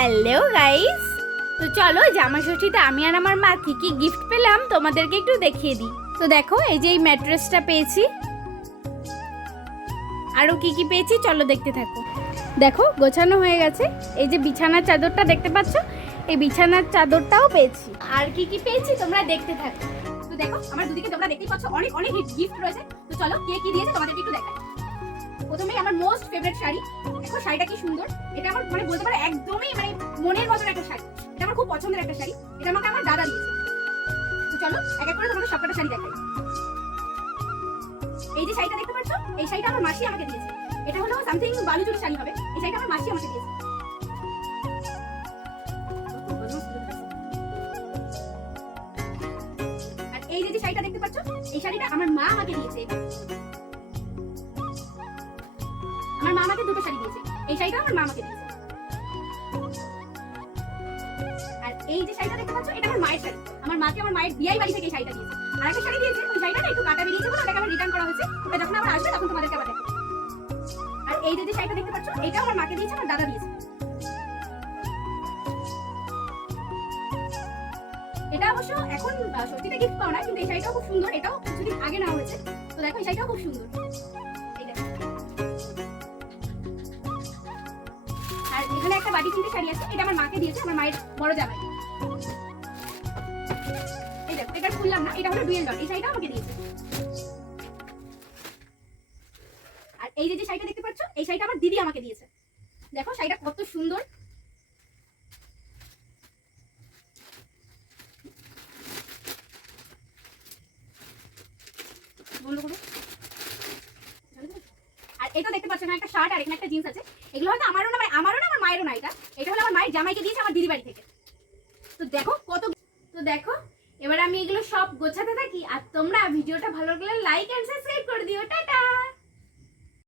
Hello guys, তো চলো জামা ষষ্ঠীতে আমি আর আমার মা কি গিফট পেলাম তোমাদেরকে একটু দেখিয়ে দিই। তো দেখো, এই যে এই ম্যাট্রেসটা পেয়েছি, আরও কি পেয়েছি চলো দেখতে থাকো। দেখো গোছানো হয়ে গেছে। এই যে বিছানার চাদরটা দেখতে পাচ্ছ, এই বিছানার চাদরটাও পেয়েছি। আর কি পেয়েছি তোমরা দেখতে থাকো। তো দেখো আমার দুদিকে তোমরা দেখতেই পাচ্ছ অনেক অনেক গিফট রয়েছে। তো চলো কে কি দিয়েছে তোমাদেরকে একটু দেখাই। প্রথমেই আমার মোস্ট ফেভারিট শাড়ি। দেখো শাড়িটা কি সুন্দর, এটা আমার মানে বলতে পারো একদমই মানে মনের মতন একটা শাড়ি। এটা আমার খুব পছন্দের একটা শাড়ি, এটা আমাকে আমার দাদা দিয়েছে। তো চলো এক এক করে তোমাদের সবকটা শাড়ি দেখাই। এই যে শাড়িটা দেখতে পাচ্ছ, এই শাড়িটা আমার মাসি আমাকে দিয়েছে। এটা হলো সামথিং বালুচুরি শাড়ি হবে। এই শাড়িটা আমার মাসি আমাকে দিয়েছে। আর এই যে শাড়িটা দেখতে পাচ্ছ, এই শাড়িটা আমার মা আমাকে দিয়েছে। আমার মা আমাকে দুটো শাড়ি দিয়েছে। এই শাড়িটা আমার মা আমাকে দিয়েছে। আর এই যে শাড়িটা দেখতে পাচ্ছ, এটা আমার মায়ের শাড়ি। আমার মাকে আমার মায়ের বিয়াই বাড়ি থেকে এই শাড়িটা দিয়েছে। আর একটা শাড়ি দিয়েছে, ওই শাড়িটা একটু কাটা বেরিয়েছে বলে ওটাকে আবার রিটার্ন করা হয়েছে। ওটা যখন আবার আসবে তখন তোমাদেরকে আবার দেখাবো। আর এই যে শাড়িটা দেখতে পাচ্ছ, এটা আমার মাকে দিয়েছে, আমার দাদা দিয়েছে। এটা অবশ্য এখন ষষ্ঠীতে গিফট পাও না, কিন্তু এই শাড়িটাও খুব সুন্দর। এটাও কিছুদিন আগে নেওয়া হয়েছে। তো দেখো এই শাড়িটাও খুব সুন্দর। আর এখানে একটা বাটি প্রিন্টের শাড়ি আছে, এটা আমার মাকে দিয়েছে, আমার মায়ের বড় জামাই। এই দেখো, এটা খুললাম না, এটা হলো ডুয়েল ডট। এই শাড়িটা আমাকে দিয়েছে। আর এই যে শাড়িটা দেখতে পাচ্ছ, এই শাড়িটা আমার দিদি আমাকে দিয়েছে। দেখো শাড়িটা কত সুন্দর। আর এটা দেখতে পাচ্ছ না, একটা শার্ট আর এখানে একটা জিন্স আছে। এগুলো হয়তো আমারও না আমার মায়েরও না। এটা হলো আমার মায়ের জামাইকে দিয়েছে আমার দিদি বাড়ি থেকে। তো দেখো কত। তো দেখো এবার আমি এগুলো সব গোছাতে থাকি, আর তোমরা ভিডিওটা ভালো লাগলে লাইক এন্ড সাবস্ক্রাইব করে দিও। টাটা।